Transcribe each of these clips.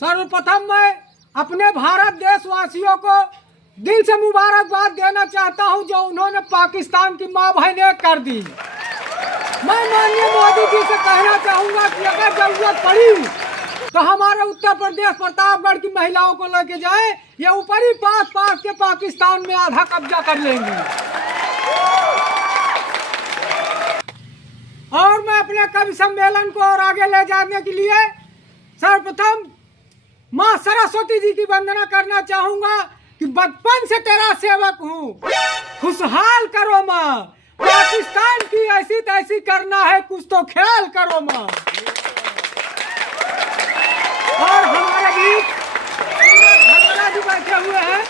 सर्वप्रथम मैं अपने भारत देशवासियों को दिल से मुबारकबाद देना चाहता हूं जो उन्होंने पाकिस्तान की मां बहनें कर दी। मैं माननीय मोदी जी से कहना चाहूंगा कि अगर जरूरत पड़ी तो हमारे उत्तर प्रदेश प्रतापगढ़ की महिलाओं को लेके जाए, ये ऊपरी पास के पाकिस्तान में आधा कब्जा कर लेंगी। और मैं अपने कवि सम्मेलन को और आगे ले जाने के लिए सर्वप्रथम माँ सरस्वती जी की वंदना करना चाहूंगा कि बचपन से तेरा सेवक हूँ, खुशहाल करो माँ, पाकिस्तान की ऐसी तैसी करना है, कुछ तो ख्याल करो माँ। और हमारे बीच भगवान जी बैठे हुए हैं,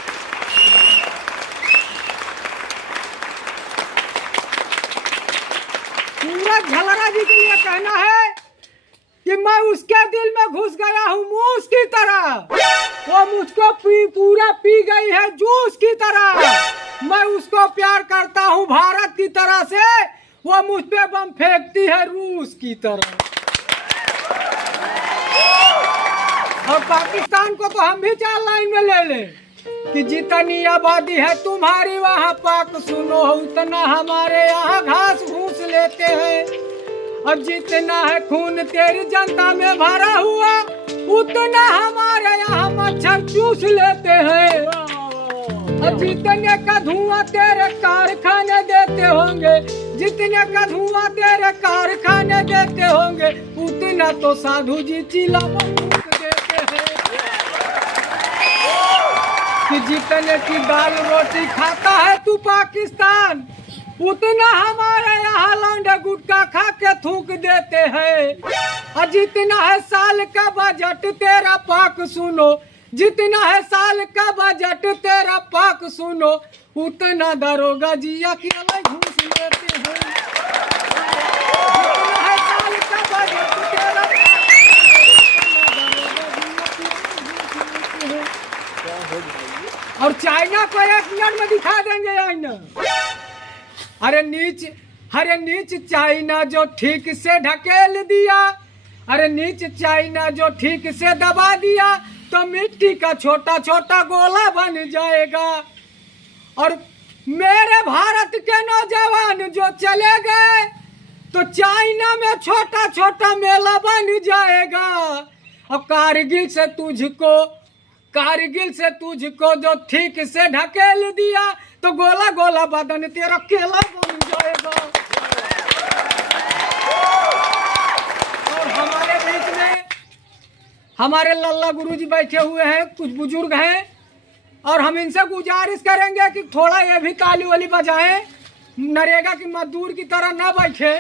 सूरज झलरा जी के लिए कहना है कि मैं उसके दिल में घुस गया हूँ मूस की तरह, वो मुझको पूरा पी गई है जूस की तरह। मैं उसको प्यार करता हूँ भारत की तरह से, वो मुझ पे बम फेंकती है रूस की तरह। और पाकिस्तान को तो हम भी 4 लाइन में ले लें कि जितनी आबादी है तुम्हारी वहाँ पाक सुनो, उतना हमारे यहाँ घास घूस लेते हैं। अब जितना है खून तेरी जनता में भरा हुआ, उतना हमारे यहाँ मच्छर चूस लेते हैं। अब जितने का धुआं तेरे कारखाने देते होंगे, जितने का धुआं तेरे कारखाने देते होंगे, उतना तो साधु जी चिल्ला बंदूक देते हैं। कि जितने की दाल रोटी खाता है तू पाकिस्तान, उतना हमारे यहाँ लौंडे गुटखा खा के थूक देते हैं। और जितना है साल का बजट तेरा पाक सुनो, जितना है साल का बजट तेरा पाक सुनो, उतना दरोगा जी अकेला घूस लेते हैं। जितना है साल का बजट तेरा और चाइना को 1 मिनट में दिखा देंगे आईना। अरे नीच चाइना जो ठीक से ढकेल दिया, अरे नीच चाइना जो ठीक से दबा दिया, तो मिट्टी का छोटा छोटा गोला बन जाएगा। और मेरे भारत के नौजवान जो चले गए, तो चाइना में छोटा छोटा मेला बन जाएगा। और कारगिल से तुझको जो ठीक से ढकेल दिया, तो गोला गोला बदन तेरा केला बन जाएगा। और हमारे बीच में हमारे लल्ला गुरुजी बैठे हुए हैं, कुछ बुजुर्ग हैं, और हम इनसे गुजारिश करेंगे कि थोड़ा ये भी ताली वाली बजाएं, नरेगा की मजदूर की तरह ना बैठे।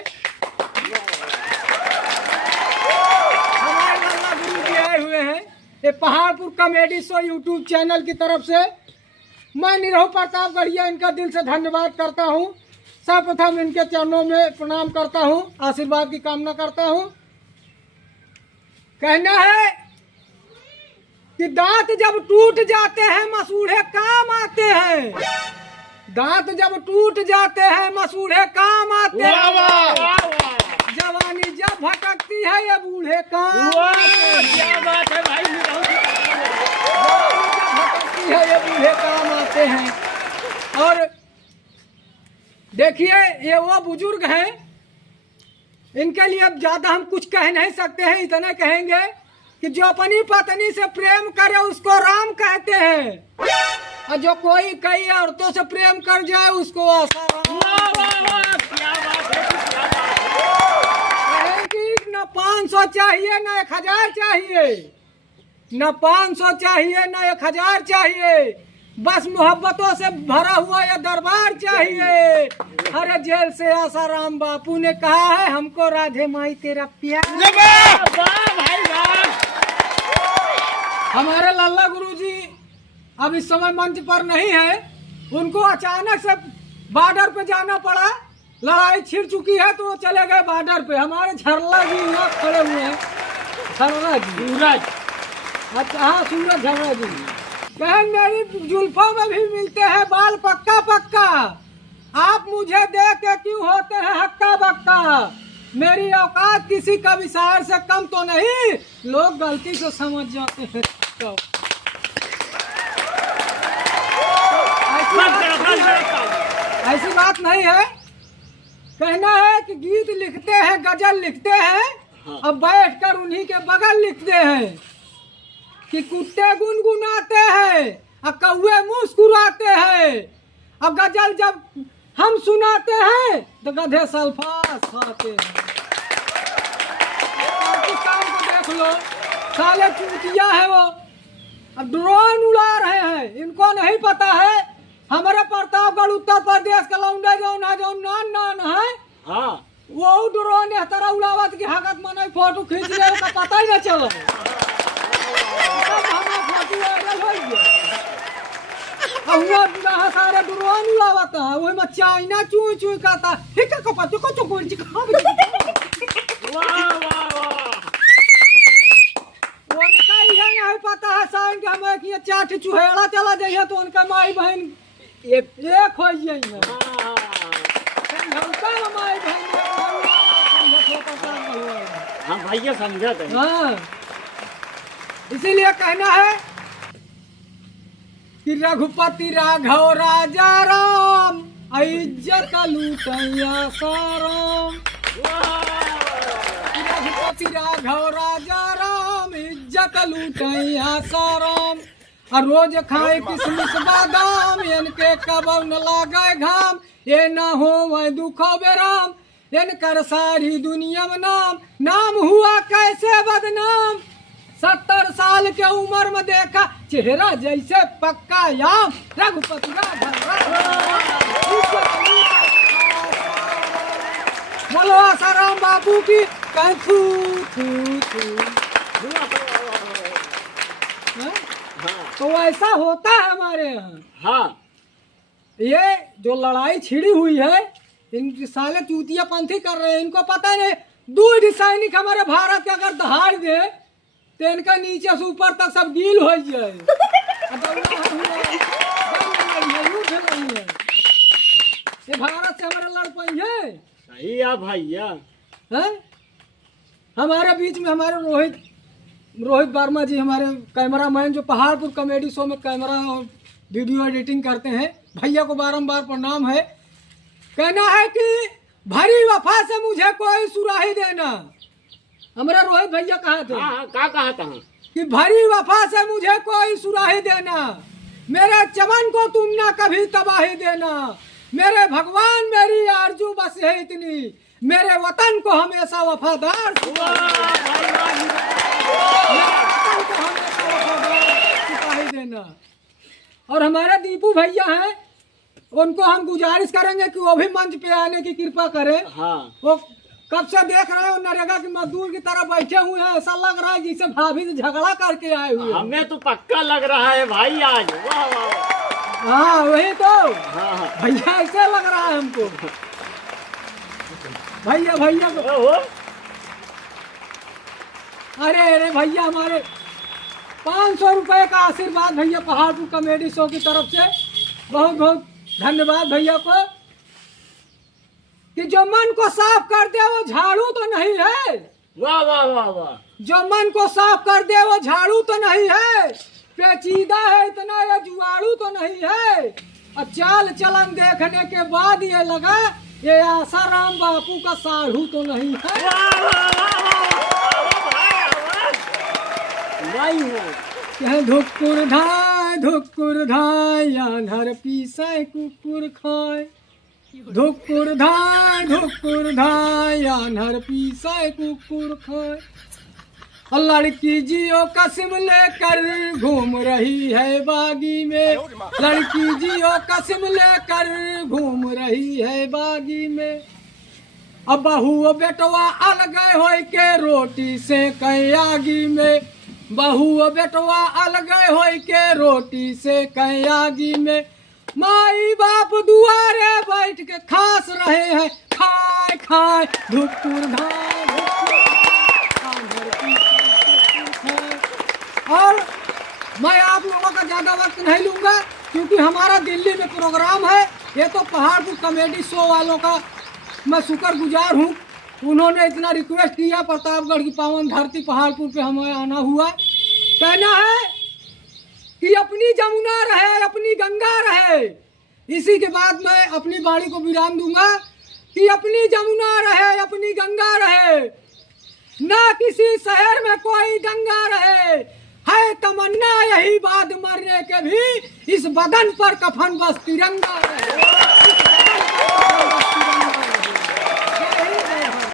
हमारे लल्ला गुरुजी आए हुए हैं, ये Paharpur comedy show YouTube channel की तरफ से मैं निरहु प्रतापगढ़िया इनका दिल से धन्यवाद करता हूँ। सर्वप्रथम इनके चरणों में प्रणाम करता हूँ, आशीर्वाद की कामना करता हूँ। कहना है कि दांत जब टूट जाते हैं मसूड़े काम आते हैं, दांत जब टूट जाते हैं मसूड़े काम आते हैं, जवानी जब भटकती है ये बूढ़े काम क्या बात है भाई, भटकती है ये बूढ़े काम आते हैं। और देखिए ये वो बुजुर्ग हैं, इनके लिए अब ज्यादा हम कुछ कह नहीं सकते हैं, इतना कहेंगे कि जो अपनी पत्नी से प्रेम करे उसको राम कहते हैं, और जो कोई कई औरतों से प्रेम कर जाए उसको आसाराम। न 500 चाहिए न 1000 चाहिए, न 500 चाहिए न 1000 चाहिए, बस मोहब्बतों से भरा हुआ यह दरबार चाहिए। अरे जेल से आसाराम बापू ने कहा है हमको राधे माई तेरा प्यार। हमारे लल्ला गुरुजी अब इस समय मंच पर नहीं है, उनको अचानक से बॉर्डर पे जाना पड़ा, लड़ाई छिड़ चुकी है तो वो चले गए बॉर्डर पे। हमारे झरला जी यहाँ खड़े हुए हैं, झरला जी सूरज, अच्छा हाँ सूरज झरला जी। बहन मेरी जुल्फों में भी मिलते हैं बाल पक्का पक्का, आप मुझे देख के क्यों होते हैं हक्का पक्का। मेरी औकात किसी कवि शायर से कम तो नहीं, लोग गलती से समझ जाते हैं तो। ऐसी बात नहीं है। कहना है कि गीत लिखते हैं, गजल लिखते हैं, अब बैठकर उन्हीं के बगल लिखते हैं कि कुत्ते गुनगुनाते हैं और कौवे मुस्कुराते हैं, अब गजल जब हम सुनाते हैं तो गधे सल्फास खाते हैं। पाकिस्तान को देख लो, साले चूतिया है वो, अब ड्रोन उड़ा रहे हैं। इनको नहीं पता है हमारे प्रतापगढ़ उत्तर प्रदेश का लौंडा जो नान है, हाँ वो ड्रोन इस तरह उड़ावत की हकत मने फोटो खींच ले का पता ही न चलो। सारे ड्रोन उड़ावत है, वही में चाइना चूई चूई करता हिक कपा को चुकोड़ जी खा उनका ये नहीं पता है साइन के हमें कि चाट चुहेड़ा चला जाइए तो उनका माई बहन एक हो जाइए। हाँ भैया समझा थे। हाँ, इसीलिए कहना है कि रघुपति राघव राजा राम, इज्जत लूटैया साराम। रघुपति राघव राजा राम, इज्जत लूटैया साराम। और रोज खाए किशमिश बादाम, इनके कबव न लागे घाम, ये न हो वह दुखो बेराम, इनकर सारी दुनिया में नाम, नाम हुआ कैसे बदनाम। 70 साल के उम्र में देखा चेहरा जैसे पक्का याम, रघुपति बोलो आसाराम बाबू की कहीं तो ऐसा होता है हमारे यहाँ। हाँ ये जो लड़ाई छिड़ी हुई है, इन साले चूतिया पंथी कर रहे हैं, इनको पता नहीं। 2 सैनिक हमारे भारत के अगर दहाड़ दे तो इनका नीचे से ऊपर तक सब गील हो जाए। ये भारत से हमारे लड़ पाई है। सही है भैया। हमारे बीच में हमारे रोहित वर्मा जी, हमारे कैमरामैन जो पहाड़पुर कॉमेडी शो में कैमरा और वीडियो एडिटिंग करते हैं, भैया को बारंबार प्रणाम है। कहना है कि भरी वफा से मुझे कोई सुराही देना। हमारे रोहित भैया कहा थे, क्या कहा था कि भरी वफा से मुझे कोई सुराही देना, मेरे चमन को तुम ना कभी तबाही देना, मेरे भगवान मेरी आरजू बस है इतनी, मेरे वतन को हमेशा वफादार सिपाही देना। और हमारे दीपू भैया हैं, उनको हम गुजारिश करेंगे कि वो भी मंच पे आने की कृपा करें। हाँ। वो कब से देख रहे हैं नरेगा के मजदूर की तरह बैठे हुए हैं, ऐसा लग रहा है जैसे भाभी से झगड़ा करके आए हुए। हमें तो पक्का लग रहा है भाई आज। वाह वाह। हाँ वही तो। हाँ भैया ऐसे लग रहा है हमको। भैया अरे भैया हमारे 500 रुपए का आशीर्वाद भैया पहाड़पुर कॉमेडी शो की तरफ से, बहुत बहुत धन्यवाद भैया को। कि जो मन को साफ कर दे वो झाड़ू तो नहीं है। वाह वाह वाह वाह। जो मन को साफ कर दे वो झाड़ू तो नहीं है, पेचीदा है इतना ये जुआड़ू तो नहीं है। और चाल चलन देखने के बाद ये लगा ये आसाराम बापू का साढ़ू तो नहीं है। धुक्कुर धाय आन्हर पीसे कुकुर खाए, धुक्कुर धाय आन्हर पीसे कुकुर खाए। लड़की जियो कस्म लेकर घूम रही है बागी में, लड़की जियो कस्म लेकर घूम रही है बागी में। अब बहू बेटवा अलग हो के रोटी से कई आगी में, बहू बेटवा अलग हो के रोटी से कई आगी में। माई बाप दुआरे बैठ के खास रहे हैं, खाए खाए धुक्कुर धाय। और मैं आप लोगों का ज्यादा वक्त नहीं लूंगा क्योंकि हमारा दिल्ली में प्रोग्राम है। ये तो पहाड़पुर कॉमेडी शो वालों का मैं शुक्रगुजार हूँ। उन्होंने इतना रिक्वेस्ट किया, प्रतापगढ़ की पावन धरती पहाड़पुर पे हमें आना हुआ। कहना है कि अपनी जमुना रहे, अपनी गंगा रहे। इसी के बाद मैं अपनी वाणी को विराम दूंगा कि अपनी जमुना रहे, अपनी गंगा रहे, ना किसी शहर में कोई दंगा रहे। है तमन्ना यही बाद मरने के भी, इस बदन पर कफन बस तिरंगा रहे।